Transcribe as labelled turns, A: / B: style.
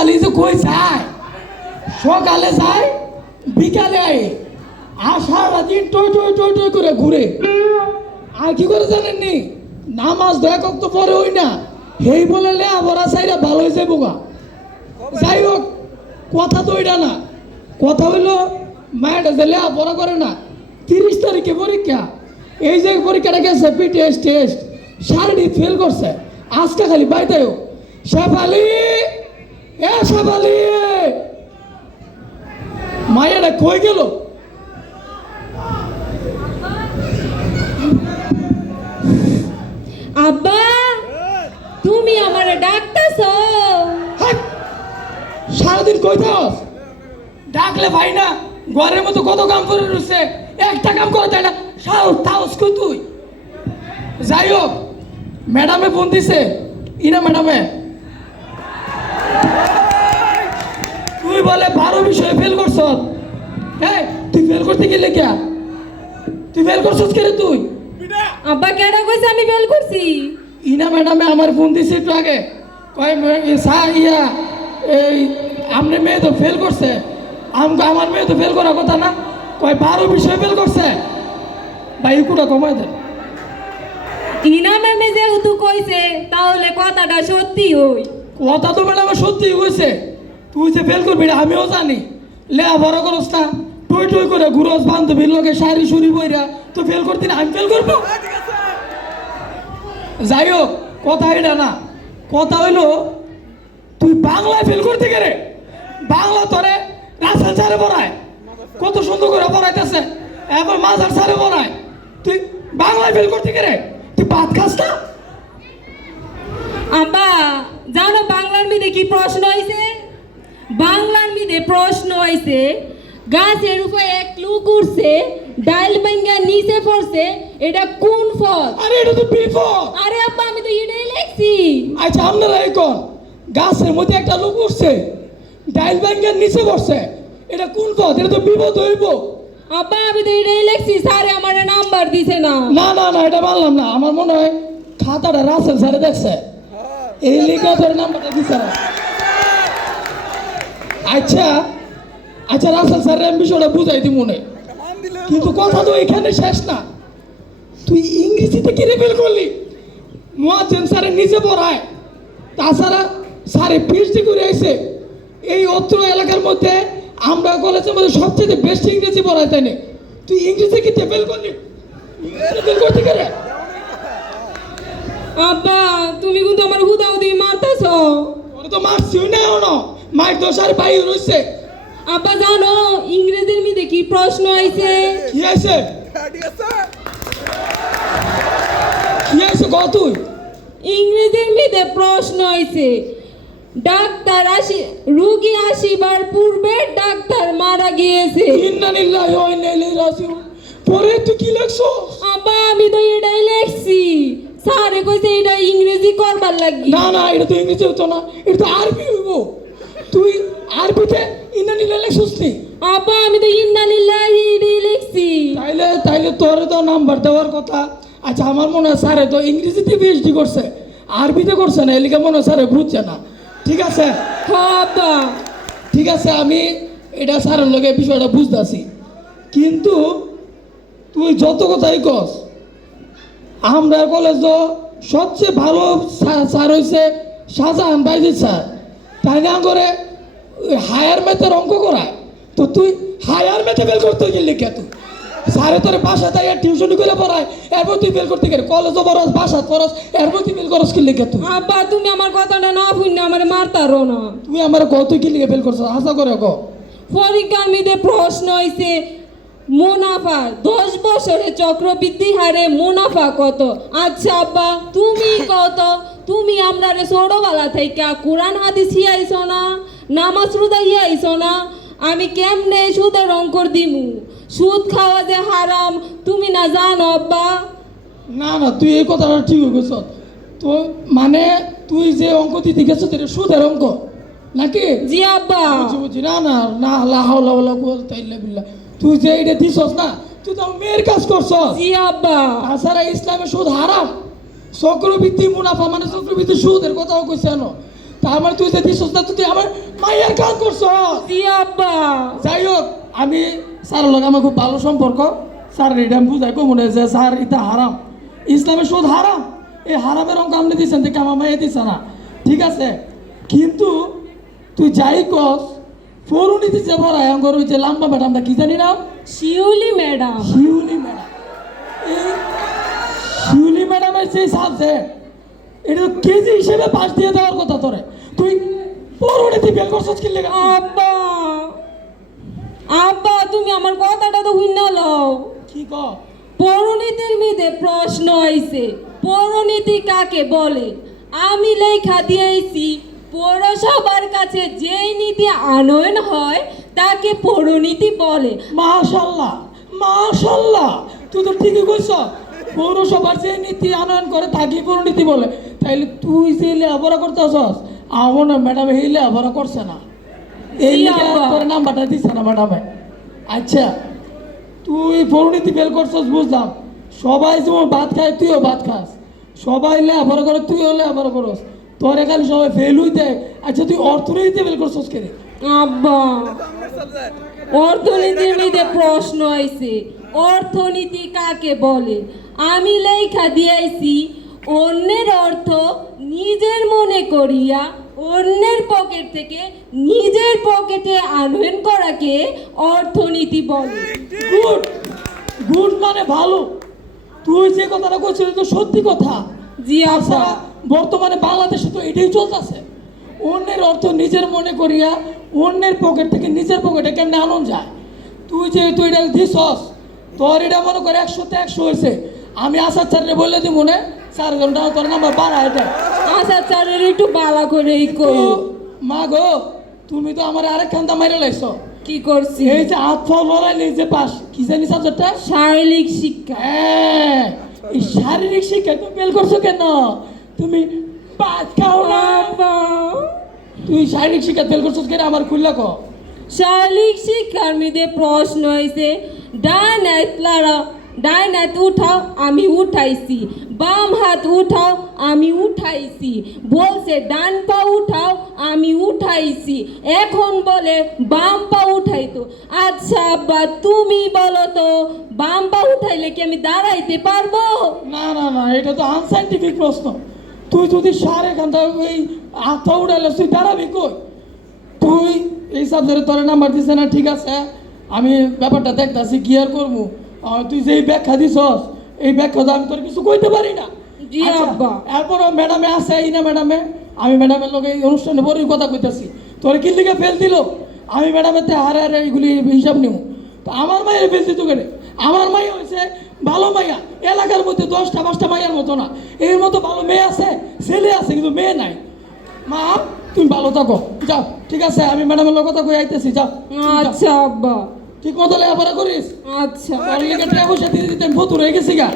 A: শেফালি যে কই যায়? সকালে যায়, বিকালে আয়। আর সারাদিন টই টই টই টই করে ঘুরে। আর কি করে জানেননি? নামাজ দয়া তো পরে হই না। হেই বলে লে আবরা সাইরা ভালো হয়েছে বোকা যাই হোক, কথা তো ওইটা না। কথা হইল, মায়েরা যে লেয়া পড়া করে না, তিরিশ তারিখে পরীক্ষা। এই যে পরীক্ষাটা গেছে পি টেস্ট টেস্ট সারডি ফেল করছে। আজকে খালি বাইতেও শেফালি! এ শেফালি মায়েরা কই গেল?
B: আব্বা তুমি আমারে ডাকতেছ!
A: সারাদিন কই থাকস? ডাকলে ভাই না ঘরের মতো কত কাম করে রয়েছে একটা কাম করে দেয় না সাহস তাহস কই তুই? যাই হোক ম্যাডামে ফোন দিছে ইনা ম্যাডামে। তুই বলে বারো বিষয়ে ফেল করছ হ্যাঁ তুই ফেল করতে গেলে কে? তুই ফেল করছস কে তুই?
B: আব্বা কেডা কইছে আমি ফেল করছি?
A: ইনা ম্যাডামে আমার ফোন দিছে একটু আগে। কয় সা ইয়া এই আপনি মেয়ে তো ফেল করছে। আমকে আমার মেয়ে তো ফেল করার কথা না? কয় বারো বিষয়ে ফেল করছে। ভাই ইকুটা কমাই দেন
B: ইনা ম্যামে যেহেতু কইছে তাহলে কথাটা সত্যি হই।
A: কথা তো ম্যাডাম সত্যি হয়েছে তুই যে ফেল করবি আমিও জানি। লে বড় করস না, টই টই করে ঘুরস বান্ধবীর লোকে শাড়ি সুরি বইরা তো ফেল করতি না, আমি ফেল করব? যাই হোক, কথা এটা না। কথা হইল, তুই বাংলায় ফেল করতে গেলে বাংলা তোরে রাসেল স্যারে পড়ায়। কত সুন্দর করে পড়াইতেছে। এখন মাজার সারে পড়ায়। তুই বাংলায় ফেল করতে গেলে তুই ভাত খাস না?
B: আব্বা জানো কি প্রশ্ন হইছে? বাংলার মিদে প্রশ্ন হইছে গাছের উপরে এক লুক উঠছে ডাইল ভাঙ্গা নিচে পড়ছে এটা কোন ফল?
A: আরে এটা তো বিপদ
B: আরে আব্বা আমি তো এটাই লিখছি।
A: আচ্ছা আপনারা এখন গাছের মধ্যে একটা লোক উঠছে ডাইল ব্যাংকের নিচে বসছে এটা কোন পথ এটা তো বিপদ হইব।
B: আব্বা আমি তো এটাই লিখছি স্যারে আমার নাম্বার দিছে না।
A: না না না এটা মানলাম না। আমার মনে হয় খাতাটা রাসেল স্যারে দেখছে। এই লিখা ধরে নাম্বারটা দিছে না আচ্ছা আচ্ছা রাসেল স্যারের আমি বিষয়টা বুঝাই দি মনে। কিন্তু কথা তো এখানে শেষ না। তুই ইংরেজিতে কি রেবেল করলি? মহাজেন স্যারের নিচে পড়ায়। তাছাড়া স্যারে পিএইচডি করে এসে এই অত্র এলাকার মধ্যে আমরা কলেজের মধ্যে সবচেয়ে বেস্ট ইংরেজি পড়ায়, তাই তুই ইংরেজি কি টেপেল করলি? করতে গেলে
B: আব্বা তুমি কিন্তু আমার হুদা হুদি মারতেছ।
A: ওরা তো মারছিও না এখনও। মাইক দশ আর বাইরে রয়েছে
B: আব্বা জানো ইংরেজির মিদে কি প্রশ্ন আইছে?
A: কি আছে কি আছে ক তুই?
B: ইংরেজির মিদে প্রশ্ন আইছে ডাক্তার আসি রুগী আসিবার পূর্বে ডাক্তার মারা গিয়েছে।
A: ইন্না লিল্লাহি ওয়া ইন্না ইলাইহি রাজিউন। পরে তুই কি লিখছস?
B: আব্বা আমি তো এটাই লেখছি। স্যারে কইছে এটা ইংরেজি করবার লাগি।
A: না না এটা তো ইংরেজি হতো না এটা তো আরবি হইব। তুই আরবিতে ইন্না লিল্লাহি লিখছস নি?
B: আব্বা আমি তো ইন্নালিল্লাহি এটাই লিখছি।
A: তাইলে তাইলে তোরে তো নাম্বার দেওয়ার কথা। আচ্ছা আমার মনে হয় স্যারে তো ইংরেজিতে পিএইচডি করছে আরবিতে করছে না এলিকে মনে হয় স্যারে বুঝছে না। ঠিক আছে?
B: আব্বা
A: ঠিক আছে আমি এটা স্যারের লগে বিষয়টা বুঝতেছি। কিন্তু তুই যত কথাই কস আমরা কলেজ সবচেয়ে ভালো স্যার হয়েছে শাহজাহান বাইজিৎ স্যার। তাই না করে হায়ার ম্যাথের অঙ্ক করায়? তো তুই হায়ার ম্যাথে ফেল করতে গেলি কে তুই? স্যারে তোর বাসা তাই টিউশনি করে পড়ায় এরপর তুই ফেল করতে গেলি। কলেজও পড়াস বাসা পড়াস এরপর তুই ফেল করস কি লিখে তুই?
B: আব্বা তুমি আমার কথাটা না শুনে আমার মারতারো না।
A: তুই আমার কত কি লিখে ফেল করছ আশা করে ক।
B: পরীক্ষার মধ্যে প্রশ্ন হয়েছে মুনাফা দশ বছরে চক্রবৃদ্ধি হারে মুনাফা কত? আচ্ছা আব্বা তুমি কত? তুমি আমরা রে ছোটবেলা থেকে কোরআন হাদিস হিয়াইছো না? নামাজ রোজা হিয়াইছো না? আমি কেমনে সুদের অঙ্কর দিমু? সুদ খাওয়া যে হারাম তুমি না জানো আব্বা?
A: না না তুই এই কথাটা ঠিক হয়ে গেছ তো মানে তুই যে অঙ্ক দিতে গেছ তোর সুদের অঙ্ক? নাকি?
B: জি আব্বা।
A: বুঝি বুঝি না না না লাহাউলা ওলা তাইলে বিল্লা তুই যে এটা দিছস না তুই তো মেয়ের কাজ করছস।
B: জি আব্বা।
A: তাছাড়া ইসলামে সুদ হারাম। চক্রবৃদ্ধি মুনাফা মানে চক্রবৃদ্ধি সুদের কথাও কইছে জানো তার মানে তুই যে দিছস না তুই আমার মায়ের কাজ করছ
B: জি আব্বা।
A: যাই হোক আমি স্যারের লগে আমার খুব ভালো সম্পর্ক। স্যার এটা আমি বুঝাই কো মনে যে স্যার এটা হারাম। ইসলামের সুদ হারাম। এই হারামের অঙ্ক আপনি দিচ্ছেন দেখে আমার মাইয়া দিচ্ছে না। ঠিক আছে কিন্তু তুই যাই কস পৌরনীতি যে ভরা অঙ্গর ওই যে লাম্বা ম্যাডামটা কি জানি না
B: শিউলি ম্যাডাম।
A: শিউলি ম্যাডাম। শিউলি ম্যাডামের যে সাবজেক্ট এটা তো কেজি হিসেবে পাস দিয়ে দেওয়ার কথা তোরে। তুই পৌরনীতি ফেল করছিস কি লেগে?
B: আব্বা আব্বা তুমি আমার কথাটা তো হুইনা লও।
A: কি ক?
B: পৌরনীতির মিদে প্রশ্ন আইছে পৌরনীতি কাকে বলে? আমি লেখা দিয়েছি পৌরসভার কাছে যেই নীতি আনয়ন হয় তাকে পৌরনীতি বলে।
A: মাশাল্লাহ মাশাল্লাহ। তুই তো ঠিকই কইছ পৌরসভার যে নীতি আনয়ন করে তাকে পৌরনীতি বলে। তাইলে তুই যে লেখাপড়া করতেছস আমার না ম্যাডাম এই লেখাপড়া করছে না। এই। তোর নাম্বারটা দিচ্ছে না ম্যাডামে। আচ্ছা তুই পৌরনীতি ফেল করছস বুঝলাম। সবাই যেমন ভাত খায় তুইও ভাত খাস। সবাই লেখাপড়া করে তুইও লেখাপড়া করস। তোর এখানে সবাই ফেল হইতে। আচ্ছা তুই অর্থনীতি ফেল করছস কে রে?
B: আব্বা অর্থনীতির মধ্যে প্রশ্ন আইছে অর্থনীতি কাকে বলে? আমি লেখা দিয়েছি অন্যের অর্থ নিজের মনে করিয়া অন্যের পকেট থেকে নিজের পকেটে আনয়ন করাকে অর্থনীতি বলে।
A: গুড গুড মানে ভালো। তুই যে কথাটা করছিস তো সত্যি কথা।
B: জি
A: তাছাড়া বর্তমানে বাংলাদেশে তো এটাই চলতেছে। অন্যের অর্থ নিজের মনে করিয়া অন্যের পকেট থেকে নিজের পকেটে কেমনে আনন্দ যায়? তুই যে তুই এটা দিছস তোর এটা মনে করে একশোতে একশো হয়েছে। আমি আসার চারে বলে দিব মনে চার ঘণ্টা তোর নাম্বার বাড়া এটা।
B: আশা চারের একটু বালা কই
A: মা গো তুমি তো আমার আরেক খান্তা মাইরে লাইছ।
B: কি করছি?
A: এই যে হাত ফল লড়াই নেই যে পাস কি জানি সাবজেক্টটা
B: শারীরিক শিক্ষা।
A: হ্যাঁ, এই শারীরিক শিক্ষা তুমি ফেল করছ কেন? তুমি ভাত খাও না। তুই শারীরিক শিক্ষা ফেল করছ কেন? আমার খুললা কো
B: শারীরিক শিক্ষার মধ্যে প্রশ্ন হয়েছে ডান হাত লাড়া ডান হাত উঠাও আমি উঠাইছি। বাম হাত উঠাও আমি উঠাইছি। বলছে ডান পা উঠাও আমি উঠাইছি। এখন বলে বাম পা উঠাইতো। আচ্ছা আব্বা তুমি বলো তো বাম পা উঠাইলে কি আমি দাঁড়াইতে পারব?
A: না না না এটা তো আনসাইন্টিফিক প্রশ্ন। তুই যদি সার এখানটা ওই হাতটা উড়াইলে তুই দাঁড়াবি কই? তুই এই সাবজেক্টে তোর নাম্বার দিছে না ঠিক আছে? আমি ব্যাপারটা দেখতাছি কি আর করব? তুই যে এই ব্যাখ্যা দিছস এই ব্যাখ্যা তো আমি তোর কিছু কইতে পারি না।
B: জি, আব্বা।
A: এরপরও ম্যাডামে আছে এই না ম্যাডামে আমি ম্যাডামের লোক এই অনুষ্ঠানে বড়ই কথা কইতাছি। তোর কি লিগে ফেল দিল? আমি ম্যাডামের তে হারে হারে এইগুলি হিসাব নিব তো আমার মায়ের ফেল দিত কেন? আমার মাইয়া হয়েছে ভালো মাইয়া এলাকার মধ্যে দশটা পাঁচটা মাইয়ার মতো না। এর মতো ভালো মেয়ে আছে ছেলে আছে কিন্তু মেয়ে নাই। মা তুমি ভালো থাকো। যাও ঠিক আছে আমি ম্যাডামের লোক কথা কই আইতেছি যাও।
B: আচ্ছা আব্বা।
A: ঠিক মতো লেখাপড়া করিস?
B: আচ্ছা।
A: টাকা পয়সা দিতে দিতে হয়ে গেছি গা।